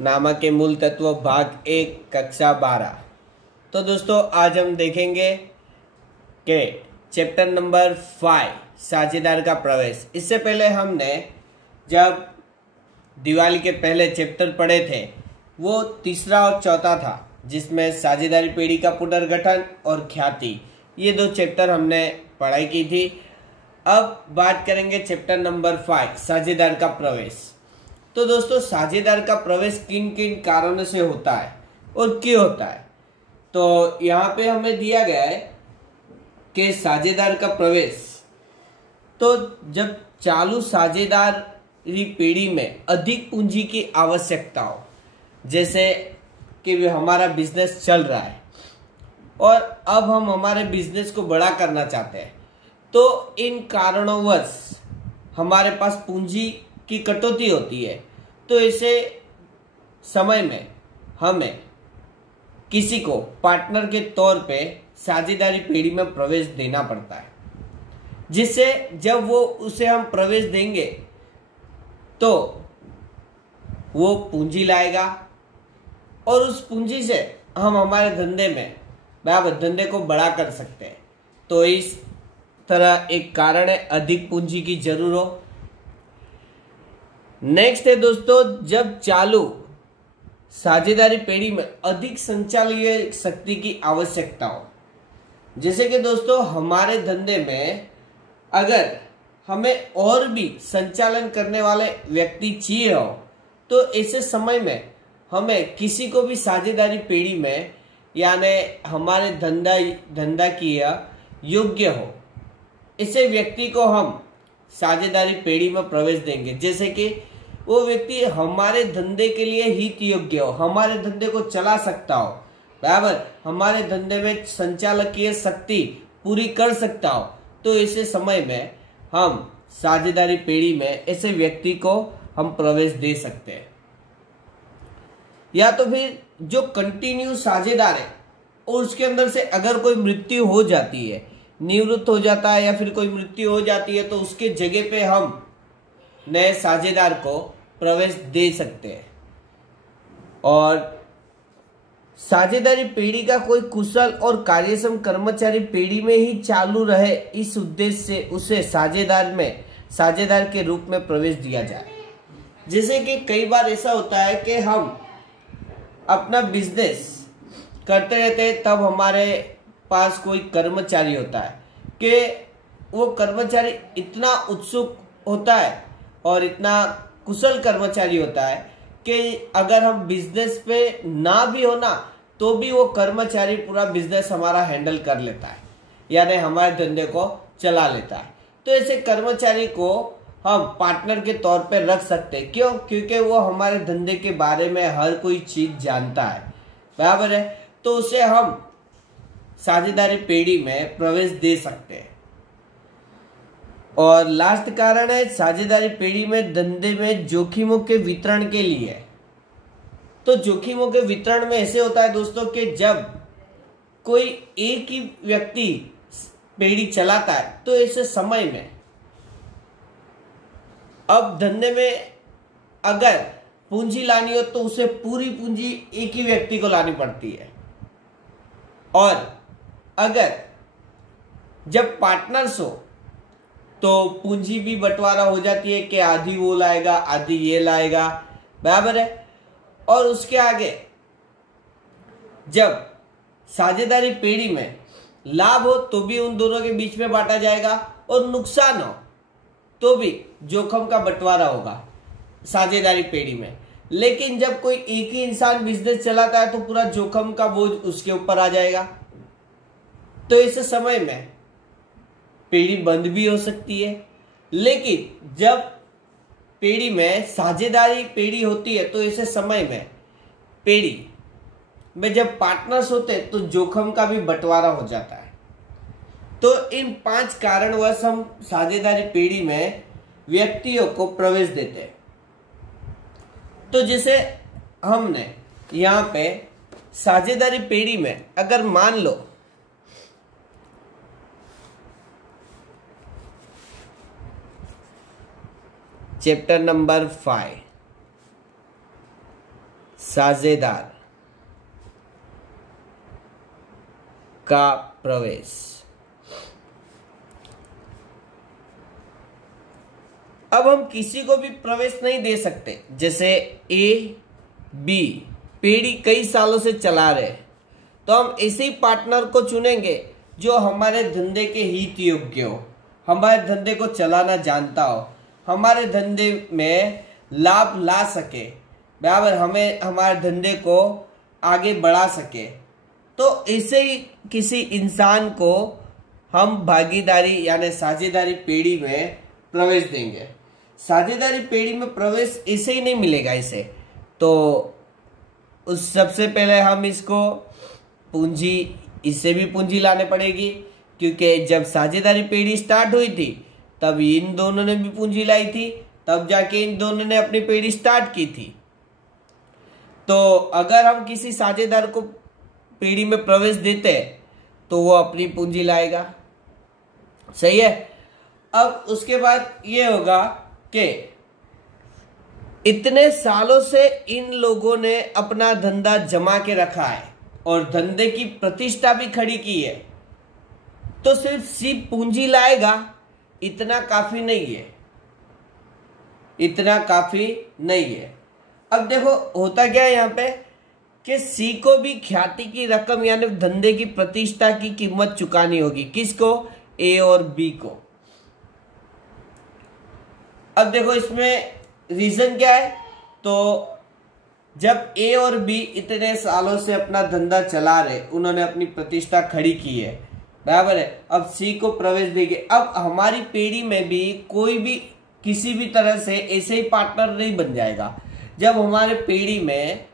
नामक के मूल तत्व भाग 1 कक्षा 12। तो दोस्तों आज हम देखेंगे कि चैप्टर नंबर 5 साझेदार का प्रवेश। इससे पहले हमने जब दिवाली के पहले चैप्टर पढ़े थे वो तीसरा और चौथा था, जिसमें साझेदारी पेढ़ी का पुनर्गठन और ख्याति, ये दो चैप्टर हमने पढ़ाई की थी। अब बात करेंगे चैप्टर नंबर 5 साझेदार का प्रवेश। तो दोस्तों साझेदार का प्रवेश किन किन कारणों से होता है और क्यों होता है, तो यहाँ पे हमें दिया गया है कि साझेदार का प्रवेश, तो जब चालू साझेदारी पेढ़ी में अधिक पूंजी की आवश्यकता हो, जैसे कि हमारा बिजनेस चल रहा है और अब हम हमारे बिजनेस को बड़ा करना चाहते हैं, तो इन कारणोंवश हमारे पास पूंजी की कटौती होती है। तो ऐसे समय में हमें किसी को पार्टनर के तौर पे साझेदारी पेढ़ी में प्रवेश देना पड़ता है, जिससे जब वो उसे हम प्रवेश देंगे तो वो पूंजी लाएगा और उस पूंजी से हम हमारे धंधे में धंधे को बड़ा कर सकते हैं। तो इस तरह एक कारण है अधिक पूंजी की जरूरत हो। नेक्स्ट है दोस्तों, जब चालू साझेदारी पेढ़ी में अधिक संचालकीय शक्ति की आवश्यकता हो, जैसे कि दोस्तों हमारे धंधे में अगर हमें और भी संचालन करने वाले व्यक्ति चाहिए हो, तो ऐसे समय में हमें किसी को भी साझेदारी पेढ़ी में यानी हमारे धंधा की योग्य हो, ऐसे व्यक्ति को हम साझेदारी पेढ़ी में प्रवेश देंगे। जैसे कि वो व्यक्ति हमारे धंधे के लिए हित योग्य हो, हमारे धंधे को चला सकता हो, बराबर हमारे धंधे में संचालकीय शक्ति पूरी कर सकता हो, तो ऐसे समय में हम साझेदारी पेढ़ी में ऐसे व्यक्ति को हम प्रवेश दे सकते हैं। या तो फिर जो कंटिन्यू साझेदार है और उसके अंदर से अगर कोई मृत्यु हो जाती है, निवृत्त हो जाता है या फिर कोई मृत्यु हो जाती है, तो उसके जगह पे हम नए साझेदार को प्रवेश दे सकते हैं। और साझेदारी पेढ़ी का कोई कुशल और कार्यक्षम कर्मचारी पेढ़ी में ही चालू रहे, इस उद्देश्य से उसे साझेदार के रूप में प्रवेश दिया जाए। जैसे कि कई बार ऐसा होता है कि हम अपना बिजनेस करते रहते हैं, तब हमारे पास कोई कर्मचारी होता है कि वो कर्मचारी इतना उत्सुक होता है और इतना कुशल कर्मचारी होता है कि अगर हम बिजनेस पे ना भी हो ना, तो भी वो कर्मचारी पूरा बिजनेस हमारा हैंडल कर लेता है, यानी हमारे धंधे को चला लेता है। तो ऐसे कर्मचारी को हम पार्टनर के तौर पे रख सकते हैं। क्यों? क्योंकि वो हमारे धंधे के बारे में हर कोई चीज जानता है, बराबर है, तो उसे हम साझेदारी पेढ़ी में प्रवेश दे सकते हैं। और लास्ट कारण है साझेदारी पेढ़ी में धंधे में जोखिमों के वितरण के लिए। तो जोखिमों के वितरण में ऐसे होता है दोस्तों कि जब कोई एक ही व्यक्ति पेढ़ी चलाता है, तो ऐसे समय में अब धंधे में अगर पूंजी लानी हो तो उसे पूरी पूंजी एक ही व्यक्ति को लानी पड़ती है। और अगर जब पार्टनर्स हो तो पूंजी भी बंटवारा हो जाती है कि आधी वो लाएगा आधी ये लाएगा, बराबर है। और उसके आगे जब साझेदारी पेढ़ी में लाभ हो तो भी उन दोनों के बीच में बांटा जाएगा, और नुकसान हो तो भी जोखिम का बंटवारा होगा साझेदारी पेढ़ी में। लेकिन जब कोई एक ही इंसान बिजनेस चलाता है तो पूरा जोखिम का बोझ उसके ऊपर आ जाएगा। तो ऐसे समय में पेढ़ी बंद भी हो सकती है। लेकिन जब पेढ़ी में साझेदारी पेढ़ी होती है, तो ऐसे समय में पेढ़ी में जब पार्टनर्स होते हैं तो जोखिम का भी बंटवारा हो जाता है। तो इन 5 कारणवश हम साझेदारी पेढ़ी में व्यक्तियों को प्रवेश देते हैं। तो जैसे हमने यहाँ पे साझेदारी पेढ़ी में अगर मान लो चैप्टर नंबर 5 साझेदार का प्रवेश। अब हम किसी को भी प्रवेश नहीं दे सकते। जैसे ए बी पीढ़ी कई सालों से चला रहे, तो हम ऐसे ही पार्टनर को चुनेंगे जो हमारे धंधे के हित योग्य हो, हमारे धंधे को चलाना जानता हो, हमारे धंधे में लाभ ला सके, बराबर, हमें हमारे धंधे को आगे बढ़ा सके। तो ऐसे ही किसी इंसान को हम भागीदारी यानी साझेदारी पेढ़ी में प्रवेश देंगे। साझेदारी पेढ़ी में प्रवेश ऐसे ही नहीं मिलेगा इसे, तो उस सबसे पहले हम इसको पूंजी, इससे भी पूंजी लाने पड़ेगी, क्योंकि जब साझेदारी पेढ़ी स्टार्ट हुई थी तब इन दोनों ने भी पूंजी लाई थी, तब जाके इन दोनों ने अपनी पेढ़ी स्टार्ट की थी। तो अगर हम किसी साझेदार को पेढ़ी में प्रवेश देते हैं तो वो अपनी पूंजी लाएगा, सही है। अब उसके बाद ये होगा कि इतने सालों से इन लोगों ने अपना धंधा जमा के रखा है और धंधे की प्रतिष्ठा भी खड़ी की है, तो सिर्फ पूंजी लाएगा इतना काफी नहीं है, इतना काफी नहीं है। अब देखो होता क्या है यहाँ पे कि सी को भी ख्याति की रकम यानी धंधे की प्रतिष्ठा की कीमत चुकानी होगी। किसको? ए और बी को। अब देखो इसमें रीजन क्या है, तो जब ए और बी इतने सालों से अपना धंधा चला रहे, उन्होंने अपनी प्रतिष्ठा खड़ी की है, बराबर है। अब सी को प्रवेश देंगे। अब हमारी पीढ़ी में भी कोई भी किसी भी तरह से ऐसे ही पार्टनर नहीं बन जाएगा। जब हमारे पीढ़ी में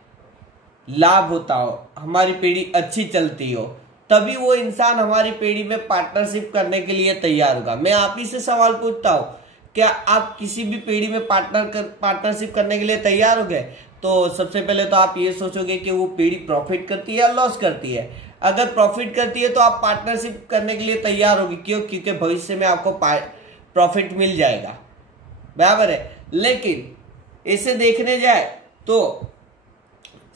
लाभ होता हो, हमारी पीढ़ी अच्छी चलती हो, तभी वो इंसान हमारी पीढ़ी में पार्टनरशिप करने के लिए तैयार होगा। मैं आप ही से सवाल पूछता हूँ, क्या आप किसी भी पीढ़ी में पार्टनरशिप करने के लिए तैयार हो गए? तो सबसे पहले तो आप ये सोचोगे कि वो पीढ़ी प्रॉफिट करती है या लॉस करती है। अगर प्रॉफिट करती है तो आप पार्टनरशिप करने के लिए तैयार होगी। क्यों? क्योंकि भविष्य में आपको प्रॉफिट मिल जाएगा, बराबर है। लेकिन इसे देखने जाए तो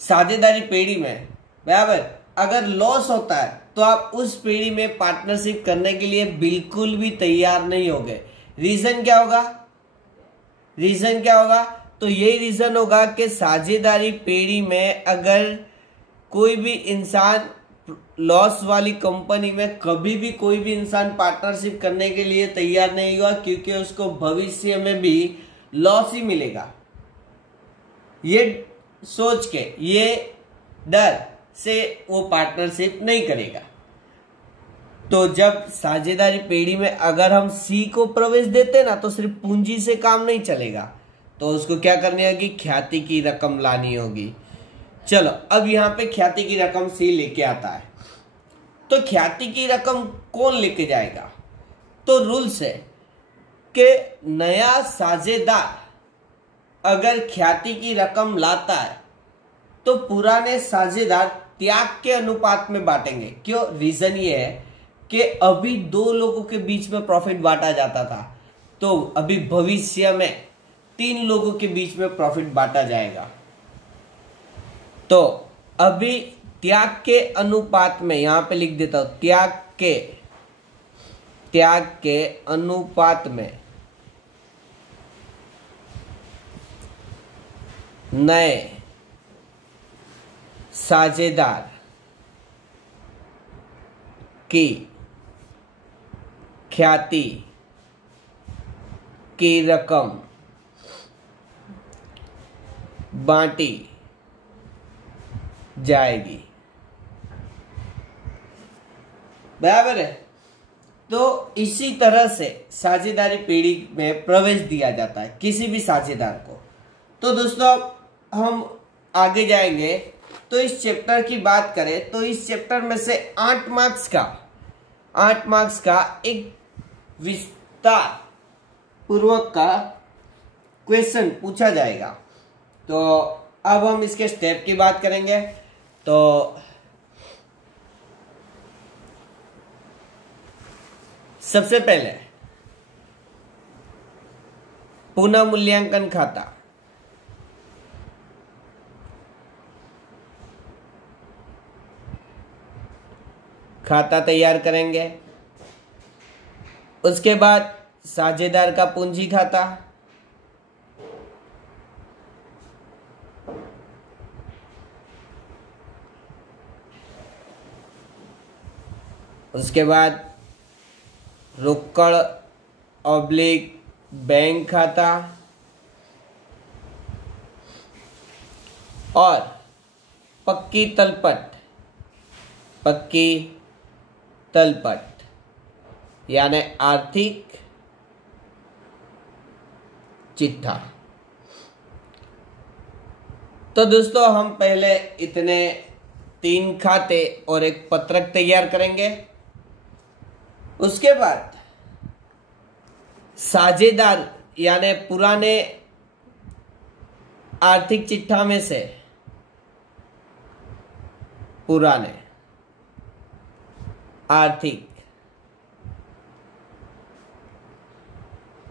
साझेदारी पीढ़ी में, बराबर, अगर लॉस होता है तो आप उस पीढ़ी में पार्टनरशिप करने के लिए बिल्कुल भी तैयार नहीं होगे। रीजन क्या होगा? रीजन क्या होगा? तो यही रीजन होगा कि साझेदारी पीढ़ी में अगर कोई भी इंसान लॉस वाली कंपनी में कभी भी कोई भी इंसान पार्टनरशिप करने के लिए तैयार नहीं हुआ, क्योंकि उसको भविष्य में भी लॉस ही मिलेगा। ये सोच के, ये डर से वो पार्टनरशिप नहीं करेगा। तो जब साझेदारी पेढ़ी में अगर हम सी को प्रवेश देते ना, तो सिर्फ पूंजी से काम नहीं चलेगा, तो उसको क्या करनी होगी? ख्याति की रकम लानी होगी। चलो अब यहाँ पे ख्याति की रकम सी लेके आता है, तो ख्याति की रकम कौन लेके जाएगा? तो रूल्स है कि नया साझेदार अगर ख्याति की रकम लाता है तो पुराने साझेदार त्याग के अनुपात में बांटेंगे। क्यों? रीजन ये है कि अभी दो लोगों के बीच में प्रॉफिट बांटा जाता था, तो अभी भविष्य में 3 लोगों के बीच में प्रॉफिट बांटा जाएगा। तो अभी त्याग के अनुपात में, यहां पे लिख देता हूं, त्याग के अनुपात में नए साझेदार की ख्याति की रकम बांटी जाएगी, बराबर है। तो इसी तरह से साझेदारी पेढ़ी में प्रवेश दिया जाता है किसी भी साझेदार को। तो दोस्तों हम आगे जाएंगे, तो इस चैप्टर की बात करें तो इस चैप्टर में से 8 मार्क्स का एक विस्तार पूर्वक का क्वेश्चन पूछा जाएगा। तो अब हम इसके स्टेप की बात करेंगे। तो सबसे पहले पुनः मूल्यांकन खाता, खाता तैयार करेंगे। उसके बाद साझेदार का पूंजी खाता, उसके बाद रोकड़ ऑब्लिक बैंक खाता और पक्की तलपट यानी आर्थिक चिट्ठा। तो दोस्तों हम पहले इतने 3 खाते और एक पत्रक तैयार करेंगे। उसके बाद साझेदार यानी पुराने आर्थिक चिट्ठा में से पुराने आर्थिक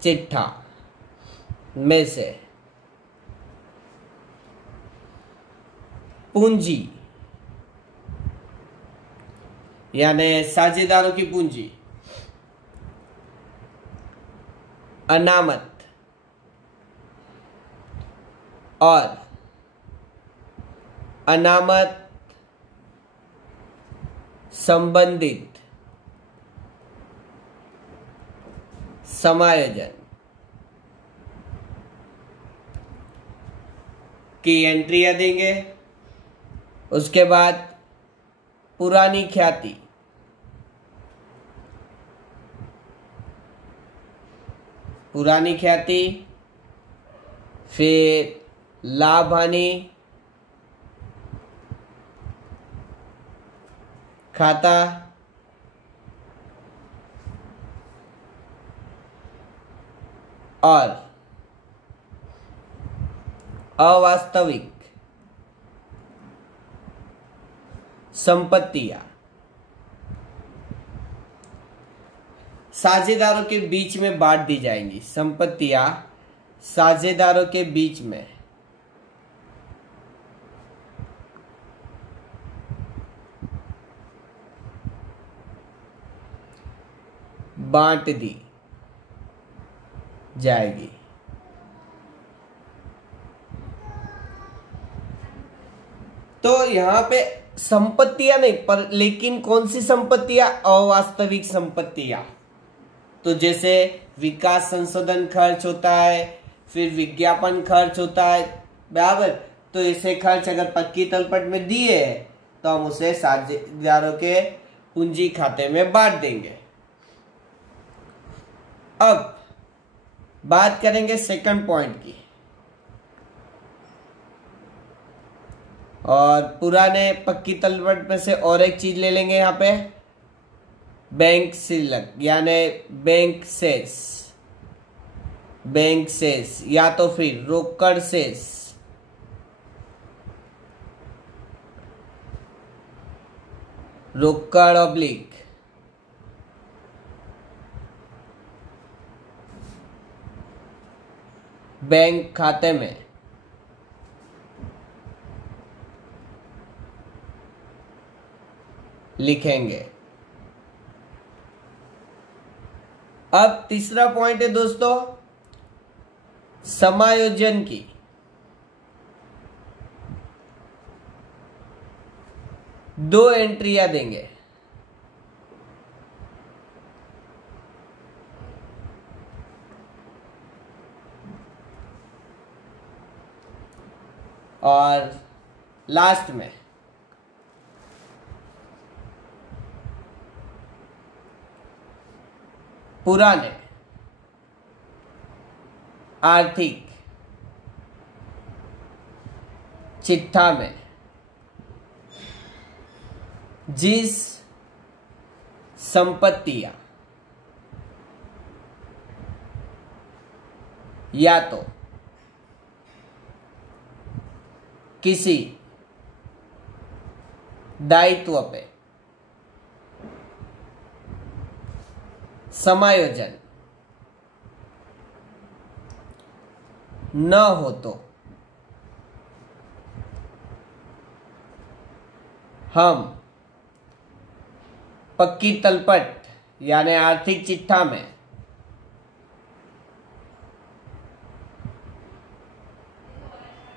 चिट्ठा में से पूंजी यानी साझेदारों की पूंजी अनामत और अनामत संबंधित समायोजन की एंट्रियां देंगे। उसके बाद पुरानी ख्याति फिर लाभ हानि खाता और अवास्तविक संपत्तियां साझेदारों के बीच में बांट दी जाएंगी। संपत्तियां साझेदारों के बीच में बांट दी जाएगी। तो यहां पे संपत्तियां नहीं पर लेकिन कौन सी संपत्तियां? अवास्तविक संपत्तियां। तो जैसे विकास संशोधन खर्च होता है, फिर विज्ञापन खर्च होता है, बराबर। तो ऐसे खर्च अगर पक्की तलपट में दिए हैं तो हम उसे साझेदारों के पूंजी खाते में बांट देंगे। अब बात करेंगे सेकंड पॉइंट की, और पुराने पक्की तलपट में से और एक चीज ले लेंगे यहाँ पे, बैंक शिल्लक यानी बैंक शेष या तो फिर रोकड़ शेष। रोकड़ ऑब्लिक बैंक खाते में लिखेंगे। अब तीसरा पॉइंट है दोस्तों समायोजन की। दो एंट्रियां देंगे। और लास्ट में पुराने आर्थिक चिट्ठा में जिस संपत्तियां या तो किसी दायित्व पे समायोजन न हो तो हम पक्की तलपट यानी आर्थिक चिट्ठा में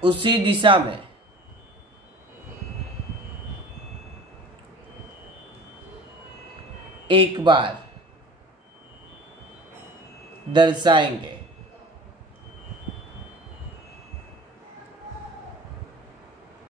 उसी दिशा में एक बार दर्शाएंगे।